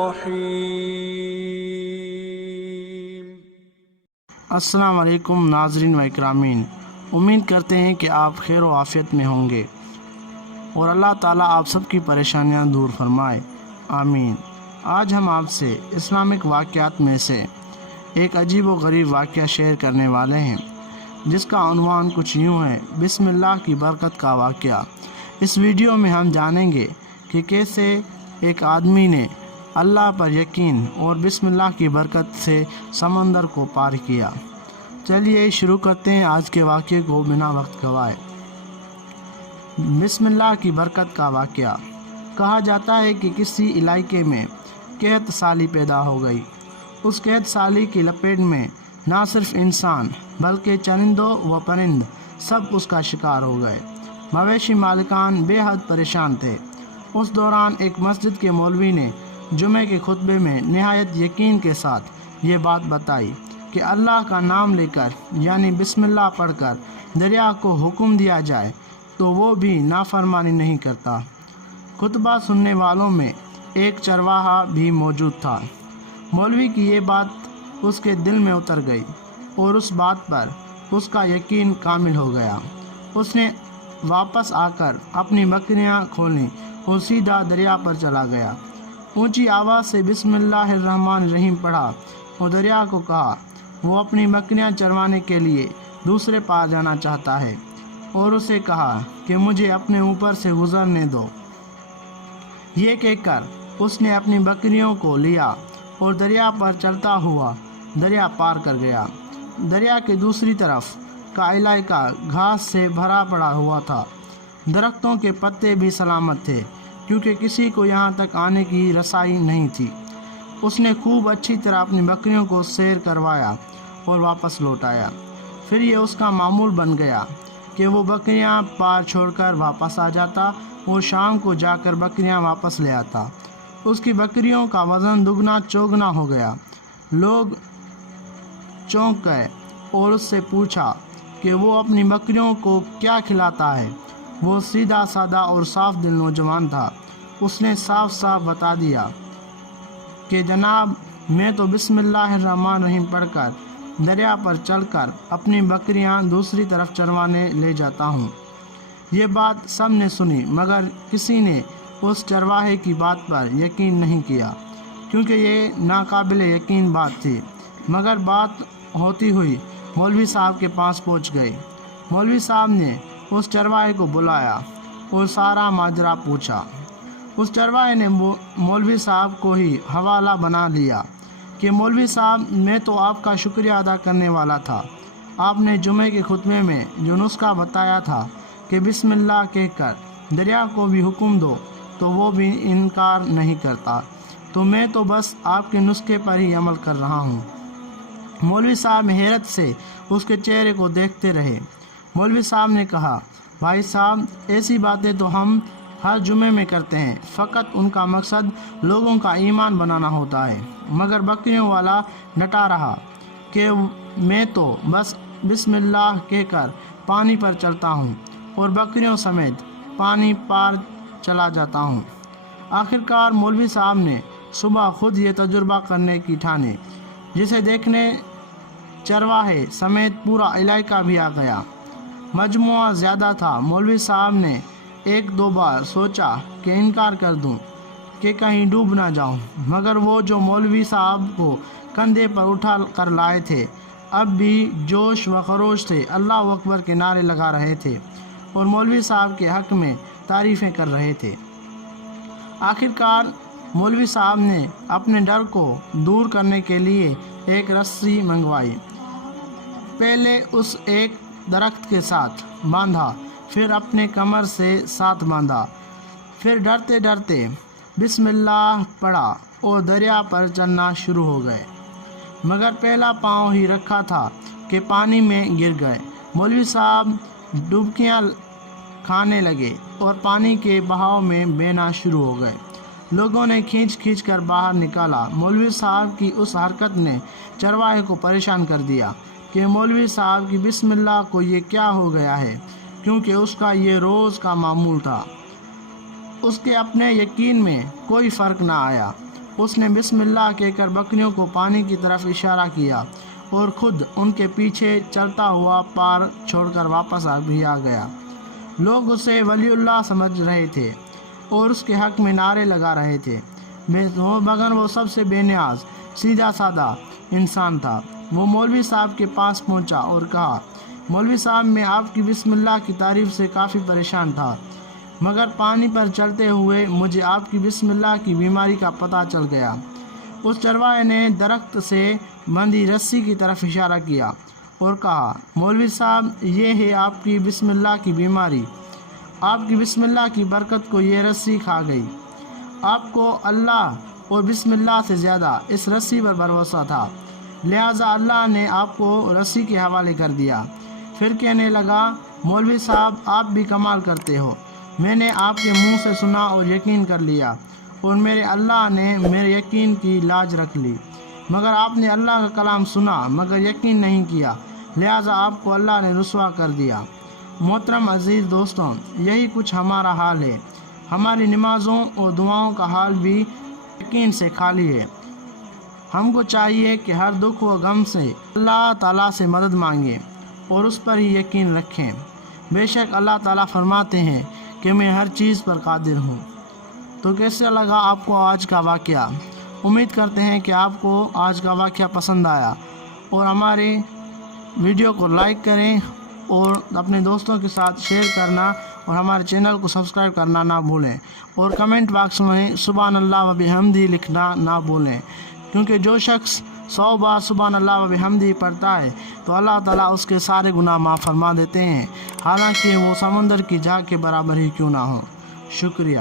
الرحيم. السلام علیکم ناظرین و اکرامین، امید کرتے ہیں کہ آپ خیر و عافیت میں ہوں گے اور اللہ تعالیٰ آپ سب کی پریشانیاں دور فرمائے، آمین۔ آج ہم آپ سے اسلامک واقعات میں سے ایک عجیب و غریب واقعہ شیئر کرنے والے ہیں، جس کا عنوان کچھ یوں ہے: بسم اللہ کی برکت کا واقعہ۔ اس ویڈیو میں ہم جانیں گے کہ کیسے ایک آدمی نے اللہ پر یقین اور بسم اللہ کی برکت سے سمندر کو پار کیا۔ چلیے شروع کرتے ہیں آج کے واقعے کو بنا وقت گوائے۔ بسم اللہ کی برکت کا واقعہ۔ کہا جاتا ہے کہ کسی علاقے میں قحط سالی پیدا ہو گئی۔ اس قحط سالی کی لپیٹ میں نہ صرف انسان بلکہ چرندوں و پرند سب اس کا شکار ہو گئے۔ مویشی مالکان بے حد پریشان تھے۔ اس دوران ایک مسجد کے مولوی نے جمعے کے خطبے میں نہایت یقین کے ساتھ یہ بات بتائی کہ اللہ کا نام لے کر یعنی بسم اللہ پڑھ کر دریا کو حکم دیا جائے تو وہ بھی نافرمانی نہیں کرتا۔ خطبہ سننے والوں میں ایک چرواہا بھی موجود تھا۔ مولوی کی یہ بات اس کے دل میں اتر گئی اور اس بات پر اس کا یقین کامل ہو گیا۔ اس نے واپس آ کر اپنی بکریاں کھولیں اور سیدھا دریا پر چلا گیا۔ اونچی آواز سے بسم اللہ الرحمن الرحیم پڑھا اور دریا کو کہا وہ اپنی بکریاں چروانے کے لیے دوسرے پار جانا چاہتا ہے، اور اسے کہا کہ مجھے اپنے اوپر سے گزرنے دو۔ یہ کہہ کر اس نے اپنی بکریوں کو لیا اور دریا پر چلتا ہوا دریا پار کر گیا۔ دریا کے دوسری طرف کا علاقہ گھاس سے بھرا پڑا ہوا تھا۔ درختوں کے پتے بھی سلامت تھے کیونکہ کسی کو یہاں تک آنے کی رسائی نہیں تھی۔ اس نے خوب اچھی طرح اپنی بکریوں کو سیر کروایا اور واپس لوٹ آیا۔ پھر یہ اس کا معمول بن گیا کہ وہ بکریاں پار چھوڑ کر واپس آ جاتا اور شام کو جا کر بکریاں واپس لے آتا۔ اس کی بکریوں کا وزن دگنا چوگنا ہو گیا۔ لوگ چونک گئے اور اس سے پوچھا کہ وہ اپنی بکریوں کو کیا کھلاتا ہے۔ وہ سیدھا سادہ اور صاف دل نوجوان تھا۔ اس نے صاف صاف بتا دیا کہ جناب، میں تو بسم اللہ الرحمن الرحیم پڑھ کر دریا پر چل کر اپنی بکریاں دوسری طرف چروانے لے جاتا ہوں۔ یہ بات سب نے سنی مگر کسی نے اس چرواہے کی بات پر یقین نہیں کیا کیونکہ یہ ناقابل یقین بات تھی۔ مگر بات ہوتی ہوئی مولوی صاحب کے پاس پہنچ گئی۔ مولوی صاحب نے اس چرواہے کو بلایا اور سارا ماجرا پوچھا۔ اس چرواہے نے مولوی صاحب کو ہی حوالہ بنا لیا کہ مولوی صاحب، میں تو آپ کا شکریہ ادا کرنے والا تھا۔ آپ نے جمعے کے خطبے میں جو نسخہ بتایا تھا کہ بسم اللہ کہہ کر دریا کو بھی حکم دو تو وہ بھی انکار نہیں کرتا، تو میں تو بس آپ کے نسخے پر ہی عمل کر رہا ہوں۔ مولوی صاحب حیرت سے اس کے چہرے کو دیکھتے رہے۔ مولوی صاحب نے کہا، بھائی صاحب، ایسی باتیں تو ہم ہر جمعے میں کرتے ہیں، فقط ان کا مقصد لوگوں کا ایمان بنانا ہوتا ہے۔ مگر بکریوں والا ڈٹا رہا کہ میں تو بس بسم اللہ کہہ کر پانی پر چلتا ہوں اور بکریوں سمیت پانی پار چلا جاتا ہوں۔ آخرکار مولوی صاحب نے صبح خود یہ تجربہ کرنے کی ٹھانی، جسے دیکھنے چرواہے سمیت پورا علاقہ بھی آ گیا۔ مجموعہ زیادہ تھا۔ مولوی صاحب نے ایک دو بار سوچا کہ انکار کر دوں کہ کہیں ڈوب نہ جاؤں، مگر وہ جو مولوی صاحب کو کندھے پر اٹھا کر لائے تھے اب بھی جوش و خروش سے اللہ اکبر کے نعرے لگا رہے تھے اور مولوی صاحب کے حق میں تعریفیں کر رہے تھے۔ آخرکار مولوی صاحب نے اپنے ڈر کو دور کرنے کے لیے ایک رسی منگوائی۔ پہلے اس ایک درخت کے ساتھ باندھا، پھر اپنے کمر سے ساتھ باندھا، پھر ڈرتے ڈرتے بسم اللہ پڑھا اور دریا پر چلنا شروع ہو گئے۔ مگر پہلا پاؤں ہی رکھا تھا کہ پانی میں گر گئے۔ مولوی صاحب ڈبکیاں کھانے لگے اور پانی کے بہاؤ میں بہنا شروع ہو گئے۔ لوگوں نے کھینچ کھینچ کر باہر نکالا۔ مولوی صاحب کی اس حرکت نے چرواہے کو پریشان کر دیا کہ مولوی صاحب کی بسم اللہ کو یہ کیا ہو گیا ہے، کیونکہ اس کا یہ روز کا معمول تھا۔ اس کے اپنے یقین میں کوئی فرق نہ آیا اس نے بسم اللہ کہہ کر بکریوں کو پانی کی طرف اشارہ کیا اور خود ان کے پیچھے چلتا ہوا پار چھوڑ کر واپس بھی آ گیا۔ لوگ اسے ولی اللہ سمجھ رہے تھے اور اس کے حق میں نعرے لگا رہے تھے، مگر وہ سب سے بے نیاز سیدھا سادہ انسان تھا۔ وہ مولوی صاحب کے پاس پہنچا اور کہا، مولوی صاحب میں آپ کی بسم اللہ کی تعریف سے کافی پریشان تھا، مگر پانی پر چلتے ہوئے مجھے آپ کی بسم اللہ کی بیماری کا پتہ چل گیا۔ اس چرواہے نے درخت سے بندھی رسی کی طرف اشارہ کیا اور کہا، مولوی صاحب یہ ہے آپ کی بسم اللہ کی بیماری، آپ کی بسم اللہ کی برکت کو یہ رسی کھا گئی۔ آپ کو اللہ اور بسم اللہ سے زیادہ اس رسی پر بھروسہ تھا، لہٰذا اللہ نے آپ کو رسی کے حوالے کر دیا۔ پھر کہنے لگا، مولوی صاحب آپ بھی کمال کرتے ہو، میں نے آپ کے منہ سے سنا اور یقین کر لیا، اور میرے اللہ نے میرے یقین کی لاج رکھ لی، مگر آپ نے اللہ کا کلام سنا مگر یقین نہیں کیا، لہٰذا آپ کو اللہ نے رسوا کر دیا۔ محترم عزیز دوستوں، یہی کچھ ہمارا حال ہے۔ ہماری نمازوں اور دعاؤں کا حال بھی یقین سے خالی ہے۔ ہم کو چاہیے کہ ہر دکھ و غم سے اللہ تعالیٰ سے مدد مانگیں اور اس پر ہی یقین رکھیں۔ بے شک اللہ تعالیٰ فرماتے ہیں کہ میں ہر چیز پر قادر ہوں۔ تو کیسا لگا آپ کو آج کا واقعہ؟ امید کرتے ہیں کہ آپ کو آج کا واقعہ پسند آیا، اور ہمارے ویڈیو کو لائک کریں اور اپنے دوستوں کے ساتھ شیئر کرنا اور ہمارے چینل کو سبسکرائب کرنا نہ بھولیں، اور کمنٹ باکس میں سبحان اللہ و بحمدہ لکھنا نہ بھولیں، کیونکہ جو شخص 100 بار سبحان اللہ و بحمدہ پڑھتا ہے تو اللہ تعالیٰ اس کے سارے گناہ معاف فرما دیتے ہیں، حالانکہ وہ سمندر کی جھاگ کے برابر ہی کیوں نہ ہو۔ شکریہ۔